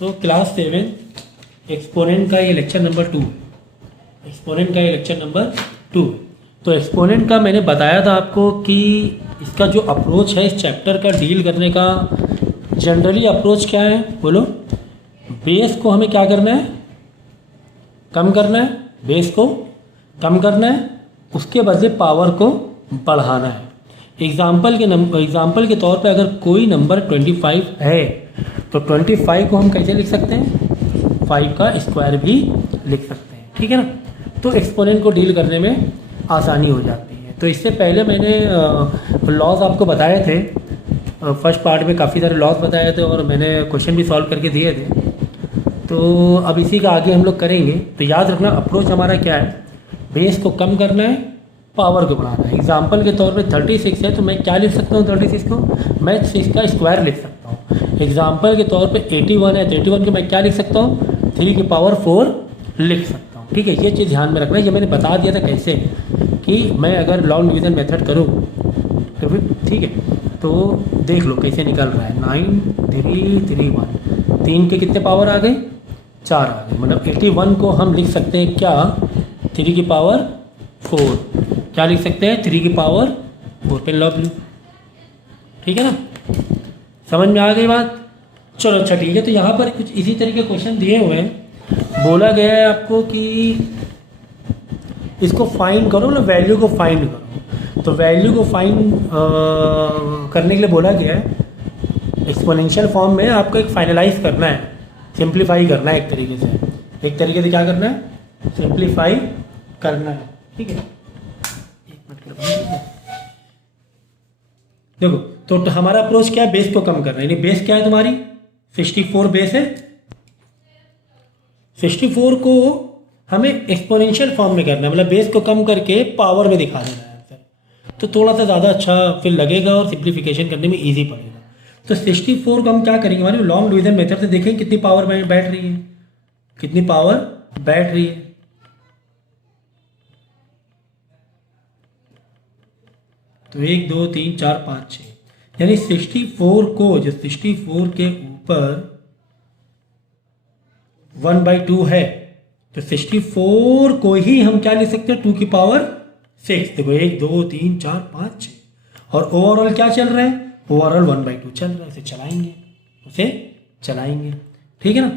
तो class 7 exponent का ये लेक्चर नंबर 2, एक्सपोनेंट का ये लेक्चर नंबर 2। तो एक्सपोनेंट का मैंने बताया था आपको कि इसका जो अप्रोच है इस चैप्टर का डील करने का, जनरली अप्रोच क्या है बोलो। बेस को हमें क्या करना है, कम करना है, बेस को कम करना है, उसके बदले पावर को बढ़ाना है। एग्जाम्पल के तौर पे अगर कोई नंबर 25 है तो 25 को हम कैसे लिख सकते हैं, 5 का स्क्वायर भी लिख सकते हैं, ठीक है ना। तो एक्सपोनेंट को डील करने में आसानी हो जाती है। तो इससे पहले मैंने लॉज आपको बताए थे, फर्स्ट पार्ट में काफ़ी सारे लॉज बताए थे और मैंने क्वेश्चन भी सॉल्व करके दिए थे। तो अब इसी का आगे हम लोग करेंगे। तो याद रखना अप्रोच हमारा क्या है, बेस को कम करना है, पावर को बढ़ाना है। एग्जाम्पल के तौर पे 36 है तो मैं क्या लिख सकता हूँ, 36 को मैं 6 का स्क्वायर लिख सकता हूँ। एग्जाम्पल के तौर पे 81 है तो 81 को मैं क्या लिख सकता हूँ, 3 की पावर 4 लिख सकता हूँ, ठीक है। ये चीज़ ध्यान में रखना है, ये मैंने बता दिया था कैसे कि मैं अगर लॉन्ग डिवीज़न मेथड करूँ तो फिर ठीक है। तो देख लो कैसे निकल रहा है, 9 3 3 1, 3 के कितने पावर आ गए, 4 आ गए। मतलब 81 को हम लिख सकते हैं क्या, 3 की पावर 4, क्या लिख सकते हैं 3 की पावर 4 पे लॉग लू, ठीक है ना। समझ में आ गई बात। चलो अच्छा ठीक है। तो यहाँ पर कुछ इसी तरह के क्वेश्चन दिए हुए हैं, बोला गया है आपको कि इसको फाइंड करो, मतलब वैल्यू को फाइंड करो। तो वैल्यू को फाइंड करने के लिए बोला गया है एक्सपोनेंशियल फॉर्म में आपको एक फाइनलाइज करना है, सिंप्लीफाई करना है एक तरीके से क्या करना है, सिंप्लीफाई करना है, ठीक है। देखो तो हमारा अप्रोच क्या है, बेस को कम करना है। यानी बेस क्या है तुम्हारी 64 बेस है, 64 को हमें एक्सपोनेंशियल फॉर्म में करना है, मतलब बेस को कम करके पावर में दिखा देना है आंसर। तो थोड़ा सा ज़्यादा अच्छा फिर लगेगा और सिंप्लीफिकेशन करने में ईजी पड़ेगा। तो 64 को हम क्या करेंगे, हमारे लॉन्ग डिवीजन मेथड से देखेंगे कितनी पावर बैठ रही है, कितनी पावर बैठ रही है। तो 1 2 3 4 5 6, यानी 64 को, जो 64 के ऊपर 1/2 है तो 64 को ही हम क्या लिख सकते हैं, 2 की पावर 6। देखो 1 2 3 4 5 6, और ओवरऑल क्या चल रहा है, ओवरऑल 1/2 चल रहा है। उसे चलाएंगे, ठीक है ना।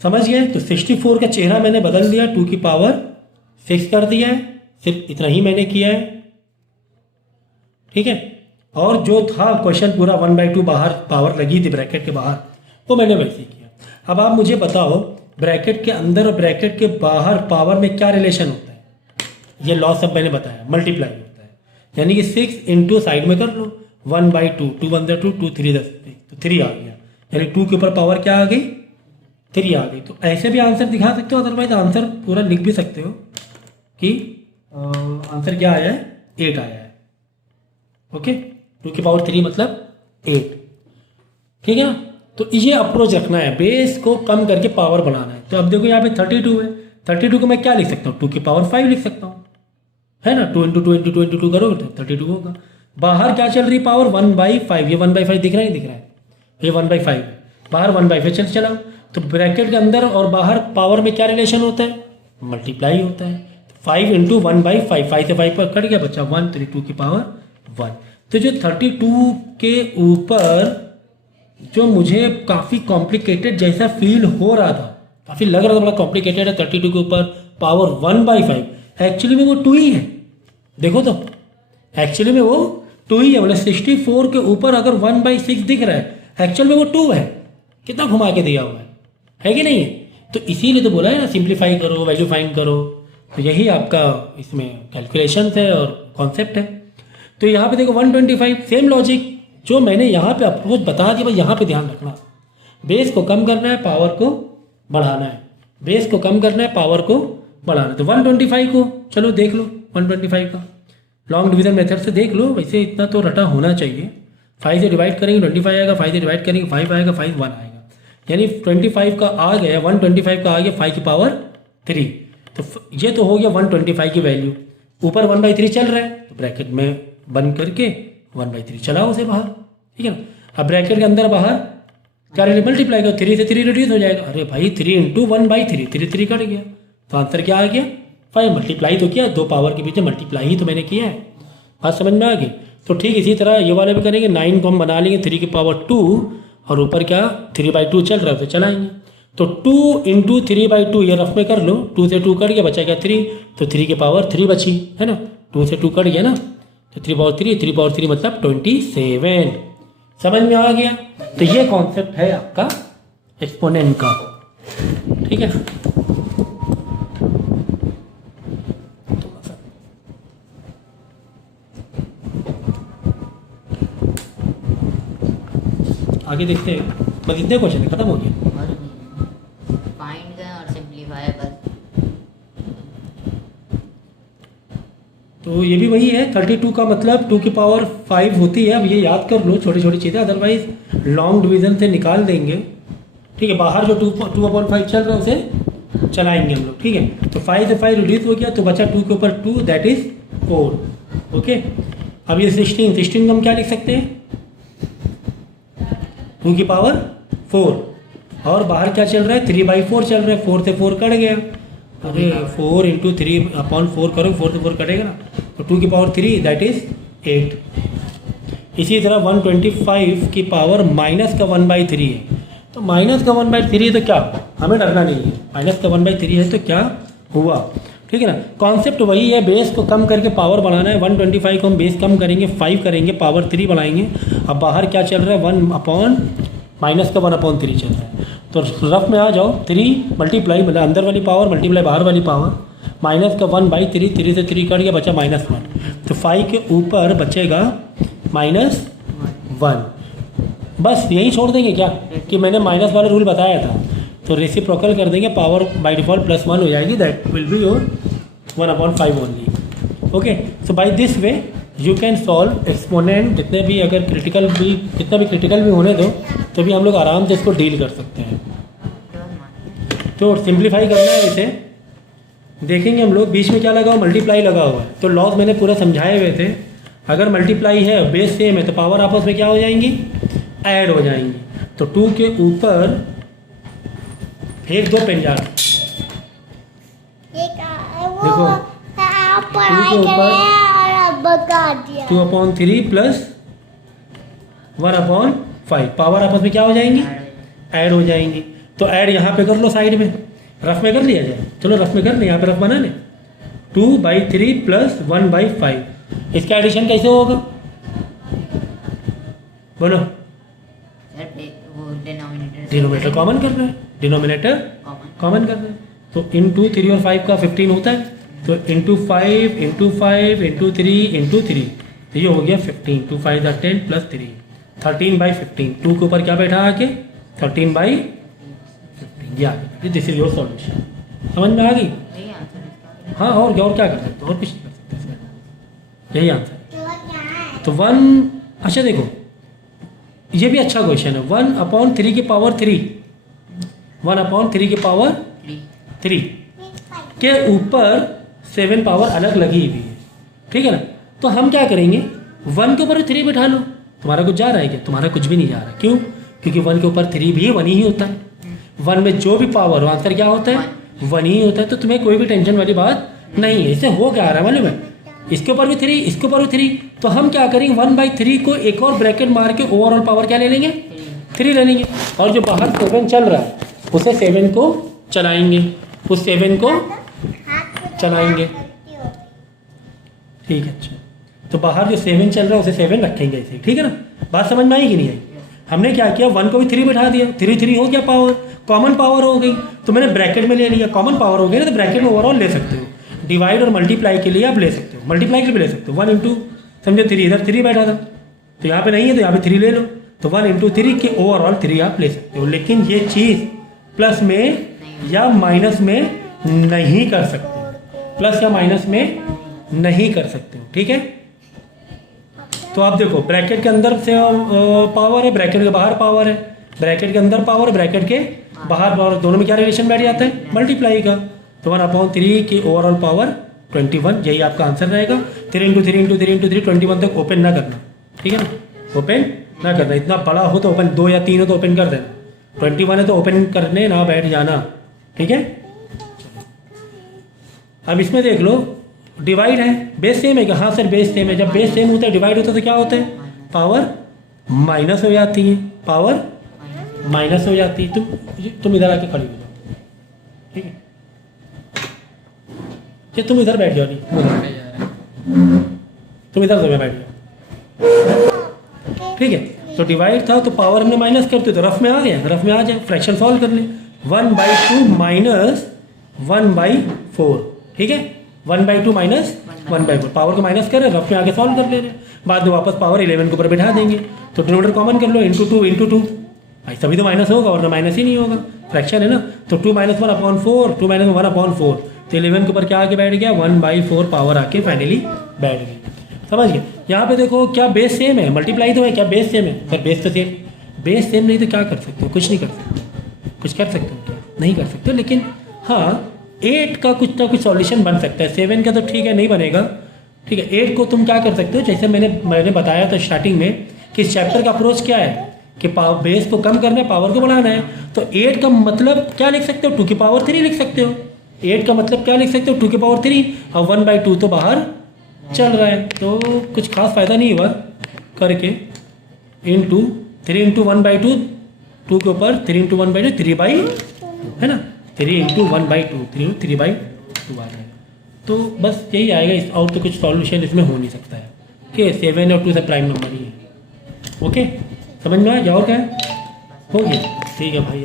समझ गए। तो 64 का चेहरा मैंने बदल दिया, 2 की पावर 6 कर दिया है, सिर्फ इतना ही मैंने किया है, ठीक है। और जो था क्वेश्चन पूरा 1/2 बाहर पावर लगी थी ब्रैकेट के बाहर, वो मैंने वैसे किया। अब आप मुझे बताओ ब्रैकेट के अंदर और ब्रैकेट के बाहर पावर में क्या रिलेशन होता है। ये लॉ सब मैंने बताया, मल्टीप्लाई होता है, यानी कि 6 इंटू साइड में कर लो 1/2, 2 1 2 2 3 10, तो 3 आ गया, यानी 2 के ऊपर पावर क्या आ गई, 3 आ गई। तो ऐसे भी आंसर दिखा सकते हो, अदरवाइज आंसर पूरा लिख भी सकते हो कि आंसर क्या आया है, 8 आया है, ओके। 2 की पावर 3 मतलब 8, ठीक है ना। तो ये अप्रोच रखना है, बेस को कम करके पावर बनाना है। तो अब देखो यहाँ पे 32 है, 32 को मैं क्या लिख सकता हूँ, 2 की पावर 5 लिख सकता हूँ, है ना। 2 इंटू 2 इंटू 2 इंटू 2 करोगे तो 32 होगा। बाहर क्या चल रही पावर 1/5, ये 1/5 दिख रहा है, दिख रहा है, ये 1/5 है, बाहर 1/5 चलाओ। तो ब्रैकेट के अंदर और बाहर पावर में क्या रिलेशन होता है, मल्टीप्लाई होता है। 5 इंटू 1/5, 5 से 5 पर कट गया, बच्चा 1, 3 2 की पावर 1। तो जो 32 के ऊपर जो मुझे काफ़ी कॉम्प्लिकेटेड जैसा फील हो रहा था, काफ़ी लग रहा था बड़ा कॉम्प्लिकेटेड है, 32 के ऊपर पावर 1/5, एक्चुअली में वो 2 ही है। देखो तो एक्चुअली में वो 2 ही है, मतलब 64 के ऊपर अगर 1/6 दिख रहा है, एक्चुअल में वो 2 है। कितना घुमा के दिया हुआ है कि नहीं है। तो इसीलिए तो बोला है ना, सिंप्लीफाई करो, वैल्यू फाइंड करो। तो यही आपका इसमें कैलकुलेशन है और कॉन्सेप्ट है। तो यहाँ पे देखो 125, सेम लॉजिक जो मैंने यहाँ पे अप्रोच बता दिया, भाई यहाँ पे ध्यान रखना, बेस को कम करना है, पावर को बढ़ाना है, बेस को कम करना है, पावर को बढ़ाना है। तो 125 को चलो देख लो, 125 का लॉन्ग डिवीजन मेथड से देख लो, वैसे इतना तो रटा होना चाहिए। 5 से डिवाइड करेंगे 25 आएगा, 5 से डिवाइड करेंगे 5 आएगा, 5 1 आएगा, यानी 25 का आ गया, 125 का आ गया 5 की पावर 3। तो ये तो हो गया 125 की वैल्यू। ऊपर 1/3 चल रहा है तो ब्रैकेट में बंद करके 1/3 चलाओ उसे बाहर, ठीक है ना। अब ब्रैकेट के अंदर बाहर क्या मल्टीप्लाई करो, 3 से 3 रिड्यूस हो जाएगा। अरे भाई 3 इंटू 1/3, 3 कट गया, तो आंसर क्या आ गया 5। मल्टीप्लाई तो किया, दो पावर के पीछे मल्टीप्लाई ही तो मैंने किया है। बात समझ में आ गई। तो ठीक इसी तरह ये वाले भी करेंगे। 9 को हम बना लेंगे 3 की पावर 2 और ऊपर क्या 3/2 चल रहा है तो चलाएंगे। तो 2 इंटू 3/2 ये रफ में कर लो, 2 से 2 कट गया, बचा क्या 3, तो 3 की पावर 3 बची है ना, 2 से 2 कट गया ना, तो 3/3 मतलब 27। समझ में आ गया। तो ये कॉन्सेप्ट है आपका एक्सपोनेंट का, ठीक है। आगे देखते हैं, बस इतने क्वेश्चन है, खत्म हो गया। फाइंड और सिंपलीफाई बस। तो ये भी वही है, 32 का मतलब 2 की पावर 5 होती है। अब ये याद कर लो छोटी छोटी चीज़ें, अदरवाइज लॉन्ग डिवीजन से निकाल देंगे, ठीक है। बाहर जो 2/5 चल रहा है उसे चलाएंगे हम लोग, ठीक है। तो 5 से 5 रिड्यूस हो गया, तो बचा 2 के ऊपर 2, दैट इज 4। ओके, अब ये 16 को हम क्या लिख सकते हैं, 2 की पावर 4, और बाहर क्या चल रहा है 3/4 चल रहा है, 4 से 4 कट गया। अरे 4 इंटू 3/4 करो, 4 से 4 कटेगा ना, तो 2 की पावर 3 दैट इज 8। इसी तरह 125 की पावर माइनस का 1/3 है, तो माइनस का 1/3 तो क्या, हमें डरना नहीं है, माइनस का 1/3 है तो क्या हुआ, ठीक है ना। कॉन्सेप्ट वही है, बेस को कम करके पावर बढ़ाना है। 125 को हम बेस कम करेंगे, 5 करेंगे, पावर 3 बढ़ाएंगे। अब बाहर क्या चल रहा है, 1/3 चल रहा है, तो रफ में आ जाओ, 3 मल्टीप्लाई मतलब अंदर वाली पावर मल्टीप्लाई बाहर वाली पावर, माइनस का 1/3, 3 से 3 कट गया, बचा -1, तो 5 के ऊपर बचेगा -1। बस यही छोड़ देंगे क्या कि मैंने माइनस वाला रूल बताया था, तो रेसिप्रोकल कर देंगे, पावर बाय डिफ़ॉल्ट +1 हो जाएगी, that will be your 1/5 only. Okay, so by this way you can solve exponent. जितने भी अगर क्रिटिकल भी, कितना भी क्रिटिकल भी होने दो, तो भी हम लोग आराम से इसको डील कर सकते हैं। तो सिंप्लीफाई करना है इसे, देखेंगे हम लोग बीच में क्या लगा हुआ, मल्टीप्लाई लगा हुआ है। तो लॉस मैंने पूरा समझाए हुए थे। अगर मल्टीप्लाई है, बेस सेम है, तो पावर आपस में क्या हो जाएंगी, ऐड हो जाएंगी। तो 2 के ऊपर 1-2 पेन जा, देखो 2 के ऊपर 2/3 प्लस 1/5, पावर आपस में क्या हो जाएंगी, ऐड हो जाएंगी। तो ऐड यहाँ पे कर लो, साइड में रफ में कर लिया जाए, चलो रफ में कर ले, यहाँ पे रफ बना ले, 2/3 प्लस 1/5। इसका एडिशन कैसे होगा, बोलो। डिनोमिनेटर कॉमन कर रहे हैं, डिनोमिनेटर कॉमन कर रहे हैं, तो इंटू 3 और 5 का 15 होता है, तो इंटू 5 इंटू 5 इंटू 3 इंटू 3, तो ये हो गया 15, 2 5 10 प्लस 3, 13/15। 2 के ऊपर क्या बैठा आके 13/15, ये आ गया। दिस इज योर सॉल्यूशन, समझ में आ गई। हाँ, और क्या कर सकते हो, और कुछ नहीं कर सकते इसमें, यही आंसर। तो 1, अच्छा देखो ये भी अच्छा क्वेश्चन है, 1/3 की पावर 3, 1/3 की पावर 3 के ऊपर 7 पावर अलग लगी हुई है, ठीक है ना। तो हम क्या करेंगे, 1 के ऊपर 3 बैठा लो, तुम्हारा कुछ जा रहा है क्या, तुम्हारा कुछ भी नहीं जा रहा है, क्यों, क्योंकि 1 के ऊपर 3 भी 1 ही होता है। 1 में जो भी पावर हो, आंसर क्या होता है, 1 ही होता है। तो तुम्हें कोई भी टेंशन वाली बात नहीं है। इससे हो क्या रहा है मालूम है, इसके ऊपर भी 3, इसके ऊपर भी 3, तो हम क्या करेंगे 1/3 को एक और ब्रैकेट मार के ओवरऑल पावर क्या ले लेंगे, 3 ले लेंगे, और जो बाहर 7 चल रहा है उसे 7 को चलाएंगे, उस 7 को चलाएंगे, ठीक है। अच्छा, तो बाहर जो 7 चल रहा है उसे 7 रखेंगे ऐसे, ठीक है ना। बात समझ में आई कि नहीं आई। हमने क्या किया, 1 को भी 3 बैठा दिया, 3 हो गया पावर, कॉमन पावर हो गई, तो मैंने ब्रैकेट में ले लिया, कॉमन पावर हो गई ना, तो ब्रैकेट में ओवरऑल ले सकते हो। डिवाइड और मल्टीप्लाई के लिए आप ले सकते हो, मल्टीप्लाई के लिए भी ले सकते हो। 1 इंटू समझो 3, इधर 3 बैठा था, तो यहाँ पे नहीं है तो यहाँ पे 3 ले लो, तो 1 इंटू 3 के ओवरऑल 3 आप ले सकते हो। लेकिन ये चीज़ प्लस में या माइनस में नहीं कर सकते, प्लस या माइनस में नहीं कर सकते हो, ठीक है। तो आप देखो ब्रैकेट के अंदर से पावर है, ब्रैकेट के बाहर पावर है, ब्रैकेट के अंदर पावर है, ब्रैकेट के बाहर पावर, दोनों में क्या रिलेशन बैठ जाता है, मल्टीप्लाई का। तो 1/3 की ओवरऑल पावर 21, यही आपका आंसर रहेगा। 3 इंटू 3 इंटू 3 इंटू 3 21 तक ओपन ना करना, ठीक है ना, ओपन ना करना। इतना बड़ा हो तो ओपन, 2 या 3 हो तो ओपन कर देना, 21 है तो ओपन करने ना बैठ जाना, ठीक है। अब इसमें देख लो डिवाइड है, बेस सेम है क्या? हाँ सर बेस सेम है। जब बेस सेम होता है डिवाइड होता है तो क्या होता है? पावर माइनस हो जाती है, पावर माइनस हो जाती है। तुम इधर आके खड़ी हो जाओ, ठीक है। ये तुम इधर बैठ जाओ, नहीं तुम इधर से बैठ जाओ, ठीक है। तो डिवाइड था तो पावर हमने माइनस करते तो रफ में आ गया, रफ में आ जाए। फ्रैक्शन सॉल्व कर ले, 1/2 माइनस 1/4, ठीक है। 1/2 माइनस 1/4, पावर को माइनस कर रहे, रफ में आगे सॉल्व कर ले रहे, बाद में वापस पावर 11 के ऊपर बैठा देंगे। तो डिनोमिनेटर कॉमन कर लो, इंटू टू भाई तभी तो माइनस होगा, वरना माइनस ही नहीं होगा, फ्रैक्शन है ना। तो 2 - 1/4, 2 - 1/4, तो 11 के ऊपर क्या आके बैठ गया? 1/4 पावर आके फाइनली बैठ गई। समझ गए? यहाँ पे देखो क्या बेस सेम है, मल्टीप्लाई तो है, क्या बेस सेम है? सर बेस तो सेम, बेस सेम नहीं तो क्या कर सकते हो? कुछ नहीं कर सकते। कुछ कर सकते हो क्या? नहीं कर सकते। लेकिन हाँ 8 का कुछ ना कुछ सॉल्यूशन बन सकता है, 7 का तो ठीक है नहीं बनेगा, ठीक है। 8 को तुम क्या कर सकते हो, जैसे मैंने बताया था स्टार्टिंग में कि इस चैप्टर का अप्रोच क्या है कि बेस को कम करना है, पावर को बढ़ाना है। तो 8 का मतलब क्या लिख सकते हो? 2 की पावर 3 लिख सकते हो। 8 का मतलब क्या लिख सकते हो? 2 की पावर 3, और 1/2 तो बाहर चल रहा है, तो कुछ खास फायदा नहीं हुआ करके। इंटू 3 × 1/2, 2 के ऊपर 3 × 1/2, 3/2 है ना, 3 × 1/2, 3/2 आ जाएगा। तो बस यही आएगा, और तो कुछ सॉल्यूशन इसमें हो नहीं सकता है कि 7 और 2 से प्राइम नंबर ही है। ओके, समझ में आया? और क्या है? हो गया, ठीक है भाई।